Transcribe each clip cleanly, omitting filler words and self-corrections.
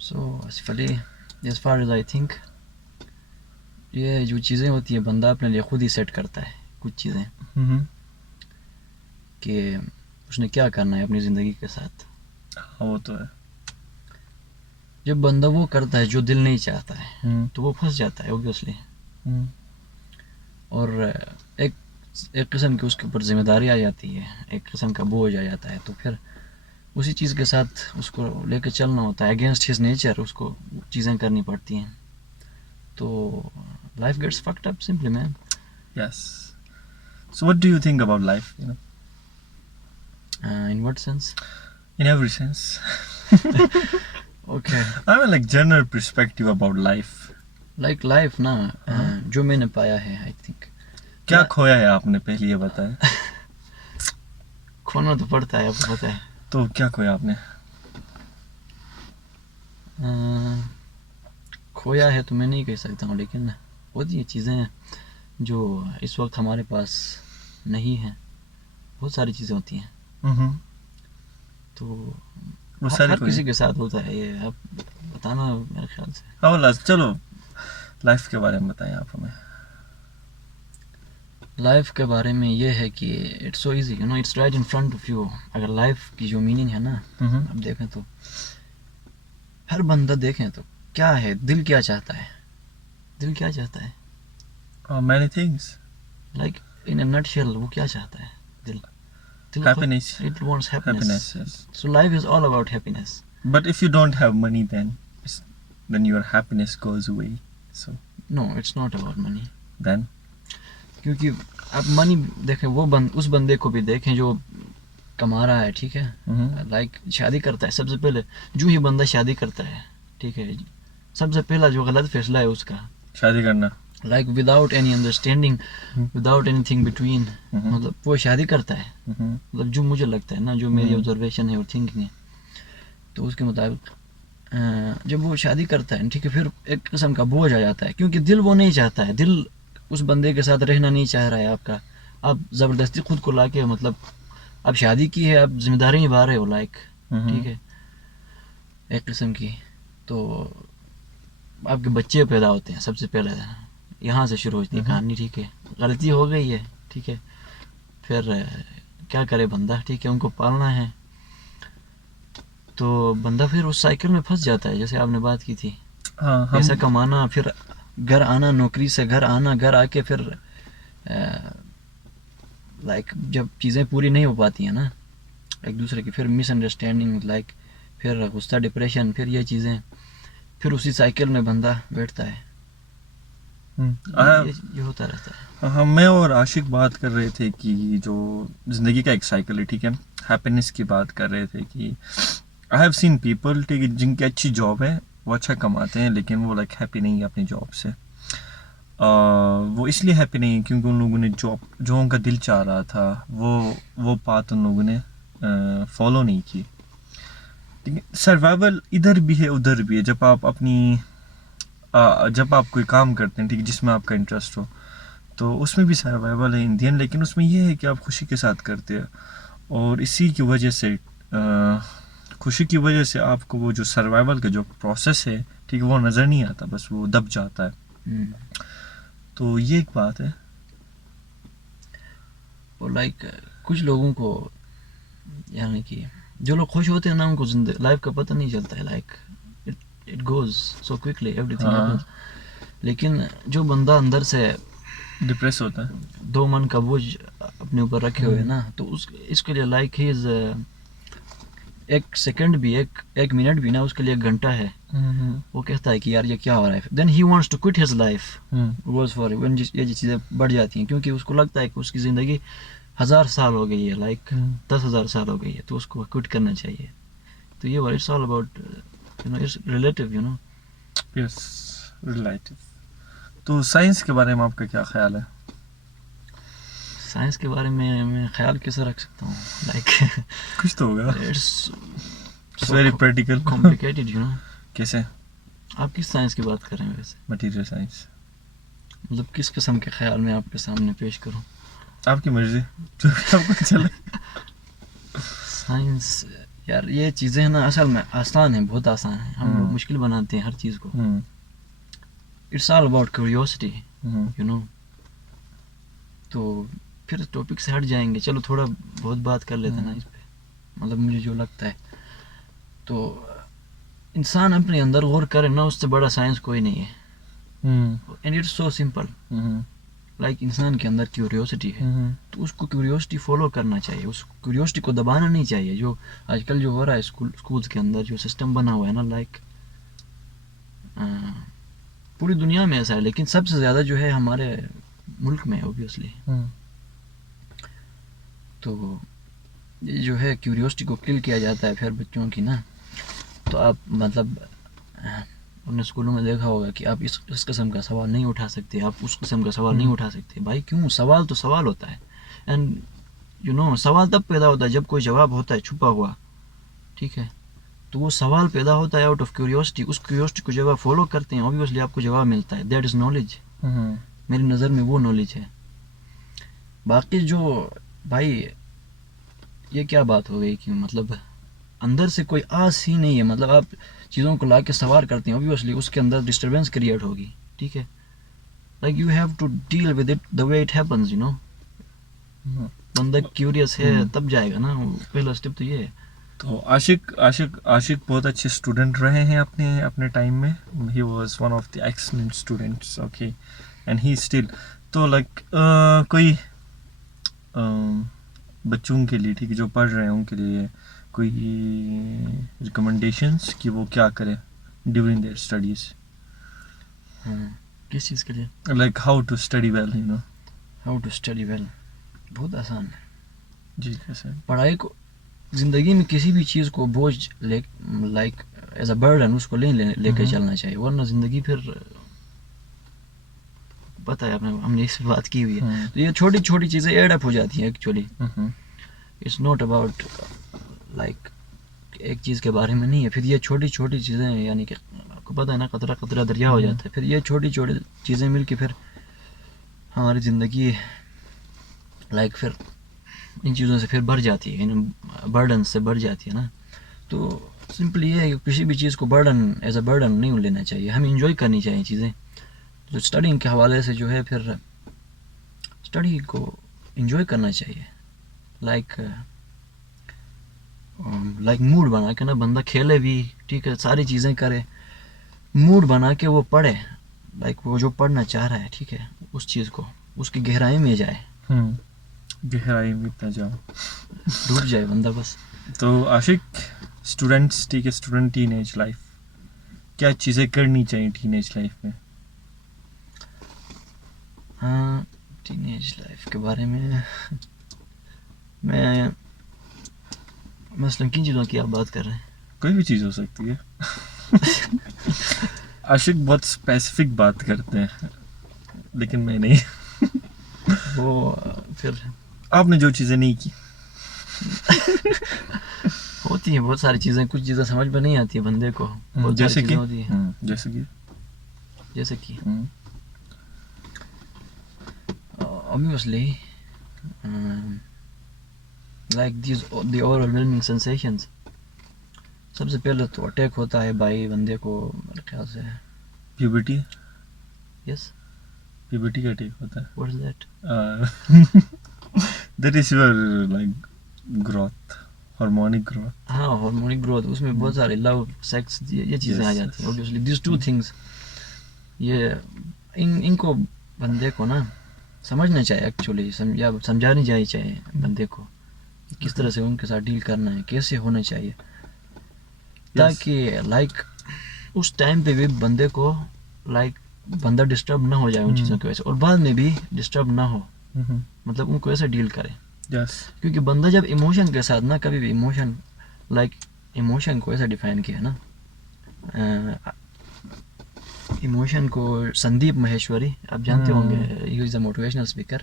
So actually as far as I think یہ جو چیزیں ہوتی ہیں بندہ اپنے لیے خود ہی سیٹ کرتا ہے کچھ چیزیں کہ اس نے کیا کرنا ہے اپنی زندگی کے ساتھ. وہ تو ہے. جب بندہ وہ کرتا ہے جو دل نہیں چاہتا ہے تو وہ پھنس جاتا ہے اوبویسلی. اور ایک قسم کی اس کے اوپر ذمہ داری آ جاتی ہے, ایک قسم کا بوجھ آ جاتا ہے, تو پھر اسی چیز کے ساتھ اس کو لے کے چلنا ہوتا ہے. اگینسٹ ہز نیچر اس کو چیزیں کرنی پڑتی ہیں. تو life gets fucked up simply, man. Yes. So what do you think about life, you know? In what sense? In every sense. Okay. I mean like general perspective about life. Like life نا, جو میں نے پایا ہے I think. کیا کھویا ہے آپ نے پہلے یہ بتایا؟ کھونا تو پڑتا ہے, آپ کو پتہ ہے. تو کیا کھویا آپ نے؟ کھویا ہے تو میں نہیں کہہ سکتا ہوں, لیکن ہوتی ہیں چیزیں جو اس وقت ہمارے پاس نہیں ہیں. بہت ساری چیزیں ہوتی ہیں, تو ہر کسی کے ساتھ ہوتا ہے یہ. آپ بتانا میرے خیال سے. چلو لائف کے بارے میں بتائیں آپ ہمیں. لائف کے بارے میں یہ ہے کہ it's so easy, you know, it's right in front of you. اگر لائف کی جو میننگ ہے نا, آپ دیکھیں تو ہر بندہ دیکھیں تو کیا ہے, دل کیا چاہتا ہے, دل کیا چاہتا ہے. Many things. Like in a nutshell, وہ کیا چاہتا ہے دل. Happiness. It wants happiness. Yes. So life is all about happiness. But if you don't have money, then your happiness goes away. So no, it's not about money. Then کیونکہ آپ منی دیکھیں, وہ اس بندے کو بھی دیکھیں جو کما رہا ہے, ٹھیک ہے, لائک شادی کرتا ہے. سب سے پہلے جو ہی بندہ شادی کرتا ہے, ٹھیک ہے, سب سے پہلا جو غلط فیصلہ ہے اس کا شادی کرنا, like without any understanding, without any thing between. مطلب وہ شادی کرتا ہے, مطلب جو مجھے لگتا ہے نا, جو میری آبزرویشن ہے اور تھنکنگ ہے, تو اس کے مطابق جب وہ شادی کرتا ہے, ٹھیک ہے, پھر ایک قسم کا بوجھ آ جاتا ہے, کیونکہ دل وہ نہیں چاہتا ہے, دل اس بندے کے ساتھ رہنا نہیں چاہ رہا ہے آپ کا. آپ زبردستی خود کو لا کے, مطلب آپ شادی کی ہے, آپ ذمہ داری نبھا رہے ہو, لائک ٹھیک ہے, ایک قسم کی. تو آپ کے بچے پیدا ہوتے ہیں, سب سے پہلے یہاں سے شروع ہوتی ہے کہانی, ٹھیک ہے. غلطی ہو گئی ہے, ٹھیک ہے, پھر کیا کرے بندہ, ٹھیک ہے, ان کو پالنا ہے. تو بندہ پھر اس سائیکل میں پھنس جاتا ہے, جیسے آپ نے بات کی تھی, پیسہ کمانا, پھر گھر آنا, نوکری سے گھر آنا, گھر آ کے پھر لائک جب چیزیں پوری نہیں ہو پاتی ہیں نا ایک دوسرے کی, پھر مس انڈرسٹینڈنگ, لائک پھر غصہ, ڈپریشن, پھر یہ چیزیں, پھر اسی سائیکل میں بندہ بیٹھتا ہے. یہ ہوتا رہتا ہے. ہم میں اور عاشق بات کر رہے تھے کہ جو زندگی کا ایک سائیکل ہے, ٹھیک ہے, ہیپینس کی بات کر رہے تھے کہ آئی ہیو سین پیپل, ٹھیک ہے, جن کی اچھی جاب ہے, وہ اچھا کماتے ہیں, لیکن وہ لائک ہیپی نہیں ہے اپنی جاب سے. وہ اس لیے ہیپی نہیں ہے کیونکہ ان لوگوں نے جو ان کا دل چاہ رہا تھا وہ بات ان لوگوں نے فالو نہیں کی. سروائیول ادھر بھی ہے ادھر بھی ہے. جب آپ کوئی کام کرتے ہیں, ٹھیک ہے, جس میں آپ کا انٹرسٹ ہو, تو اس میں بھی سروائیول ہے انڈین, لیکن اس میں یہ ہے کہ آپ خوشی کے ساتھ کرتے ہیں, اور اسی کی وجہ سے خوشی کی وجہ سے آپ کو وہ جو سروائیول کا جو پروسیس ہے, ٹھیک ہے, وہ نظر نہیں آتا, بس وہ دب جاتا ہے. تو یہ ایک بات ہے. اور لائک کچھ لوگوں کو, یعنی کہ جو لوگ خوش ہوتے ہیں نا, ان کو لائف کا پتہ نہیں چلتا ہے, like it goes so quickly, every thing happens. لیکن جو بندہ اندر سے ڈپریس ہوتا ہے, دو من کا بوجھ اپنے اوپر رکھے ہوئے نا, تو اس کے لیے لائک ہی از ایک سیکنڈ بھی, ایک منٹ بھی نا, اس کے لیے ایک گھنٹہ ہے. وہ کہتا ہے کہ یار یہ کیا ہو رہا ہے, then he wants to quit his life, goes for یہ چیزیں بڑھ جاتی ہیں, کیونکہ اس کو لگتا ہے کہ اس کی زندگی 1000 سال ہو گئی ہے, لائک 10,000 سال ہو گئی ہے, تو اس کو کوئٹ کرنا چاہیے. تو یہ it's all about, you know, it's relative, you know. Yes, relative. تو سائنس کے بارے میں آپ کا کیا خیال ہے؟ سائنس کے بارے میں خیال کیسے رکھ سکتا ہوں, لائک کچھ تو ہوگا. It's very practical, complicated, you know. کیسے؟ آپ کس سائنس کی بات کر رہے ہیں ویسے؟ Material science. مطلب کس قسم کے خیال میں آپ کے سامنے پیش کروں؟ آپ کی مرضی, جو بھی آپ کو چلے. سائنس یار یہ چیزیں نا اصل میں آسان ہیں, بہت آسان ہیں, ہم لوگ مشکل بناتے ہیں ہر چیز کو. It's all about curiosity, you know. تو پھر ٹاپک سے ہٹ جائیں گے, چلو تھوڑا بہت بات کر لیتے ہیں نا اس پہ, مطلب مجھے جو لگتا ہے. تو انسان اپنے اندر غور کرے نا, اس سے بڑا سائنس کوئی نہیں ہے. And it's so simple. Like انسان کے اندر کیوریوسٹی ہے, تو اس کو کیوریوسٹی فالو کرنا چاہیے, اس کیوریوسٹی کو دبانا نہیں چاہیے. جو آج کل جو ہو رہا ہے اسکولس کے اندر جو سسٹم بنا ہوا ہے نا, لائک پوری دنیا میں ایسا ہے, لیکن سب سے زیادہ جو ہے ہمارے ملک میں اوبیسلی. تو یہ جو ہے کیوریوسٹی کو کل کیا جاتا ہے پھر بچوں کی نا. تو آپ مطلب ہم نے اسکولوں میں دیکھا ہوگا کہ آپ اس قسم کا سوال نہیں اٹھا سکتے, آپ اس قسم کا سوال نہیں اٹھا سکتے. بھائی کیوں؟ سوال تو سوال ہوتا ہے. اینڈ یو نو سوال تب پیدا ہوتا ہے جب کوئی جواب ہوتا ہے چھپا ہوا, ٹھیک ہے. تو وہ سوال پیدا ہوتا ہے آؤٹ آف کیوریوسٹی. اس کیوریوسٹی کو جب آپ فالو کرتے ہیں اوبیسلی آپ کو جواب ملتا ہے. That is knowledge. میری نظر میں وہ نالج ہے. باقی جو بھائی یہ کیا بات ہو گئی کہ مطلب اندر سے کوئی آس ہی نہیں ہے, مطلب آپ چیزوں کو لا کے سوار کرتے ہیں اوبیسلی اس کے اندر ڈسٹربینس کریٹ ہوگی, ٹھیک ہے. Like you have to deal with it the way it happens, you know. بندہ کیوریس ہے تب جائے گا نا, پہلا اسٹیپ تو یہ ہے. تو عاشق بہت اچھے اسٹوڈنٹ رہے ہیں اپنے ٹائم میں. He was one of the excellent students, okay, and he still. تو لائک کوئی بچوں کے لیے, ٹھیک ہے, جو پڑھ رہے ہیں ان کے لیے کوئی ریکمنڈیشنس کہ وہ کیا کریں ڈیورنگ دیئر اسٹڈیز؟ کس چیز کے لیے؟ Like how to study well, you know. How to study well بہت آسان ہے. جی کیسے؟ پڑھائی کو زندگی میں کسی بھی چیز کو بوجھ لائک ایز اے برڈن اس کو لے کے چلنا چاہیے, ورنہ زندگی پھر پتہ ہے ہم نے اس پہ بات کی ہوئی ہے. تو یہ چھوٹی چھوٹی چیزیں ایڈ اپ ہو جاتی ہیں actually. It's not about like ایک چیز کے بارے میں نہیں ہے. پھر یہ چھوٹی چھوٹی چیزیں, یعنی کہ آپ کو پتہ ہے نا قطرہ قطرہ دریا ہو جاتا ہے. پھر یہ چھوٹی چھوٹی چیزیں مل کے پھر ہماری زندگی لائک پھر ان چیزوں سے پھر بھر جاتی ہے, ان برڈن سے بھر جاتی ہے نا. تو سمپلی یہ ہے کہ کسی بھی چیز کو برڈن ایز اے برڈن نہیں لینا چاہیے, ہمیں انجوائے کرنی چاہیے چیزیں. تو اسٹڈنگ کے حوالے سے جو ہے پھر اسٹڈی کو انجوائے کرنا چاہیے. لائک موڈ بنا کے نا بندہ کھیلے بھی, ٹھیک ہے, ساری چیزیں کرے, موڈ بنا کے وہ پڑھے. لائک وہ جو پڑھنا چاہ رہا ہے, ٹھیک ہے, اس چیز کو اس کی گہرائی میں جائے, گہرائی میں اتنا جاؤ, ڈوب جائے بندہ بس. تو عاشق اسٹوڈنٹس, ٹھیک ہے, اسٹوڈنٹ ٹین ایج لائف, کیا چیزیں کرنی چاہیے ٹین ایج لائف میں؟ ہاں, ٹین ایج لائف کے بارے میں مثلاً کن چیزوں کی آپ بات کر رہے ہیں؟ کوئی بھی چیز ہو سکتی ہے. عاشق بہت اسپیسیفک بات کرتے ہیں, لیکن میں نہیں. وہ پھر آپ نے جو چیزیں نہیں کی ہوتی ہیں بہت ساری چیزیں, کچھ چیزیں سمجھ میں نہیں آتی ہے بندے کو. جیسے کہ جیسے کہ obviously like the overwhelming sensations. سب سے پہلے تو اٹیک ہوتا ہے بھائی بندے کو میرے خیال سے پیوبرٹی. یس, پیوبرٹی کا اٹیک ہوتا ہے. what is that? that is your like growth, hormonic growth. ہاں, ہارمونک گروتھ, اس میں بہت سارے لو, سیکس, یہ چیزیں آ جاتی ہیں. obviously these two things, یہ ان کو بندے کو نا سمجھنا چاہیے ایکچولی, سمجھانی چاہیے بندے کو کس طرح سے ان کے ساتھ ڈیل کرنا ہے, کیسے ہونا چاہیے, تاکہ لائک اس ٹائم پہ بھی بندے کو لائک بندہ ڈسٹرب نہ ہو جائے ان چیزوں کی وجہ سے, اور بعد میں بھی ڈسٹرب نہ ہو, مطلب ان کو ایسے ڈیل کرے. کیونکہ بندہ جب ایموشن کے ساتھ نا, کبھی بھی ایموشن لائک ایموشن کو ایسا ڈیفائن کیا نا, ایموشن کو سندیپ مہیشوری, آپ جانتے ہوں گے, ہی از اے موٹیویشنل اسپیکر.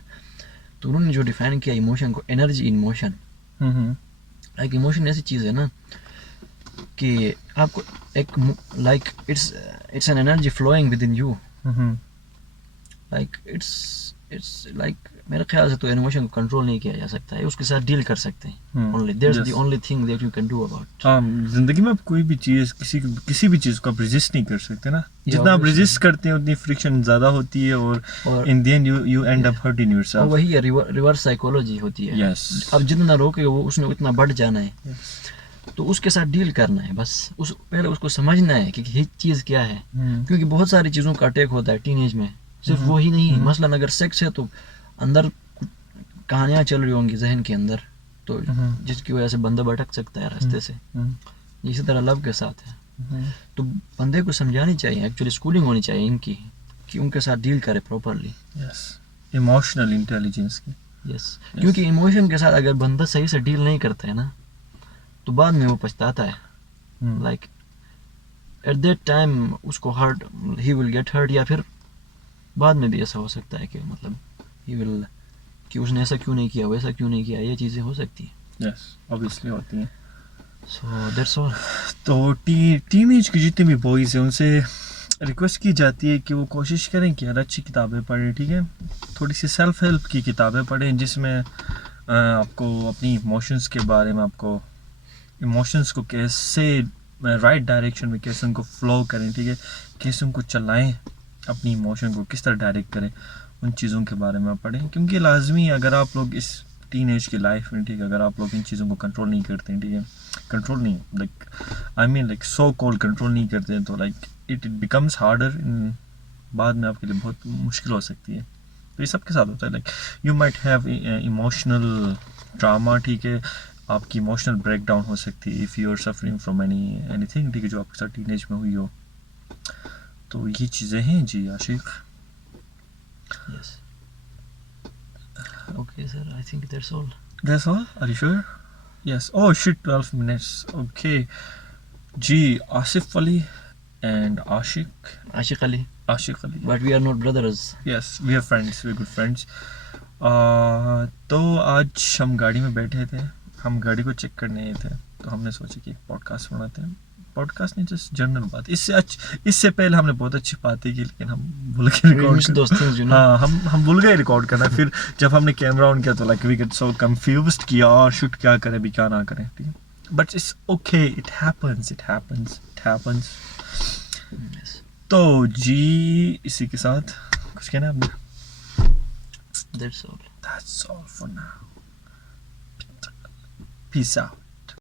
تو انہوں نے جو ڈیفائن کیا ایموشن کو, energy in motion. Like emotion ایسی چیز ہے نا کہ آپ کو ایک like it's an energy flowing with in you. Like it's it's like میرے خیال سے تو ایموشن کو کنٹرول نہیں کیا جا سکتا ہے, اس کے ساتھ ڈیل کر سکتے ہیں only, that's the only thing that you can do about. ہاں زندگی میں آپ کوئی بھی چیز کسی بھی چیز کو آپ ریزسٹ نہیں کر سکتے نا, جتنا آپ ریزسٹ کرتے ہیں اتنی فرکشن زیادہ ہوتی ہے اور in the end you end up hurting yourself. وہی ہے ریورس سائیکولوجی ہوتی ہے. اب جتنا روکے وہ اس میں اتنا بڑھ جانا ہے, تو اس کے ساتھ ڈیل کرنا ہے بس. پہلے اس کو سمجھنا ہے کہ یہ چیز کیا ہے, کیونکہ بہت ساری چیزوں کا اٹیک ہوتا ہے ٹین ایج میں, صرف وہی نہیں. مثلاً اگر سیکس ہے تو اندر کہانیاں چل رہی ہوں گی ذہن کے اندر, تو جس کی وجہ سے بندہ بھٹک سکتا ہے راستے سے. اسی طرح لو کے ساتھ ہے, تو بندے کو سمجھانی چاہیے, ایکچولی اسکولنگ ہونی چاہیے ان کی, کہ ان کے ساتھ ڈیل کرے پراپرلی. ایموشنل انٹیلیجنس کی. کیونکہ ایموشن کے ساتھ اگر بندہ صحیح سے ڈیل نہیں کرتا ہے نا, تو بعد میں وہ پچھتاتا ہے. لائک ایٹ دیٹ ٹائم اس کو hurt, he will get hurt, یا پھر بعد میں بھی ایسا ہو سکتا ہے کہ مطلب ہی ول, کہ اس نے ایسا کیوں نہیں کیا, ویسا کیوں نہیں کیا, یہ چیزیں ہو سکتی ہیں. یس اوبیسلی ہوتی ہیں. So that's all. تو ٹین ایج کی جتنے بھی بوائز ہیں ان سے ریکویسٹ کی جاتی ہے کہ وہ کوشش کریں کہ یار اچھی کتابیں پڑھیں, ٹھیک ہے, تھوڑی سی سیلف ہیلپ کی کتابیں پڑھیں جس میں آپ کو اپنی ایموشنس کے بارے میں, آپ کو ایموشنس کو کیسے رائٹ ڈائریکشن میں کیسے ان کو فلو کریں, ٹھیک ہے, کیسے ان کو چلائیں, اپنی ایموشن کو کس طرح ڈائریکٹ کریں, ان چیزوں کے بارے میں پڑھیں. کیونکہ لازمی اگر آپ لوگ اس ٹین ایج کی لائف میں, ٹھیک ہے, اگر آپ لوگ ان چیزوں کو کنٹرول نہیں کرتے ہیں, ٹھیک ہے, کنٹرول نہیں like I mean like so call control نہیں کرتے ہیں, تو like it becomes harder in, بعد میں آپ کے لیے بہت مشکل ہو سکتی ہے. تو یہ سب کے ساتھ ہوتا ہے. Like you might have emotional drama, ٹھیک ہے, آپ کی ایموشنل بریک ڈاؤن ہو سکتی ہے if you are suffering from اینی تھنگ, ٹھیک ہے, جو آپ کے ساتھ ٹین ایج میں ہوئی ہو. تو یہ چیزیں ہیں جی عاشق. Yes. Okay, sir. I think that's all. That's all? Are you sure? Yes. Oh shit, 12 minutes. Okay. Ji, Asif Ali and Ashik. Ashiq Ali. Ashik Ali. But we are not brothers. Yes, we are friends. We are good friends. تو آج ہم گاڑی میں بیٹھے تھے, ہم گاڑی کو چیک کرنے آئے تھے, تو ہم نے سوچا کہ ایک پوڈ کاسٹ بناتے ہیں. پوڈ کاسٹ نہیں, جسٹ جنرل بات. اس سے پہلے ہم نے بہت اچھی باتیں کی, لیکن ہم بھول گئے ریکارڈ. ہاں ہم بھول گئے ریکارڈ کرنا. پھر جب ہم نے کیمرہ آن کیا تو like we get so confused کہ یار شوٹ کیا کریں بھی کیا نہ کریں, ٹھیک ہے, but it's okay, it happens. تو جی اسی کے ساتھ کچھ کہنا آپ نے؟ That's all. That's all for now. Peace out.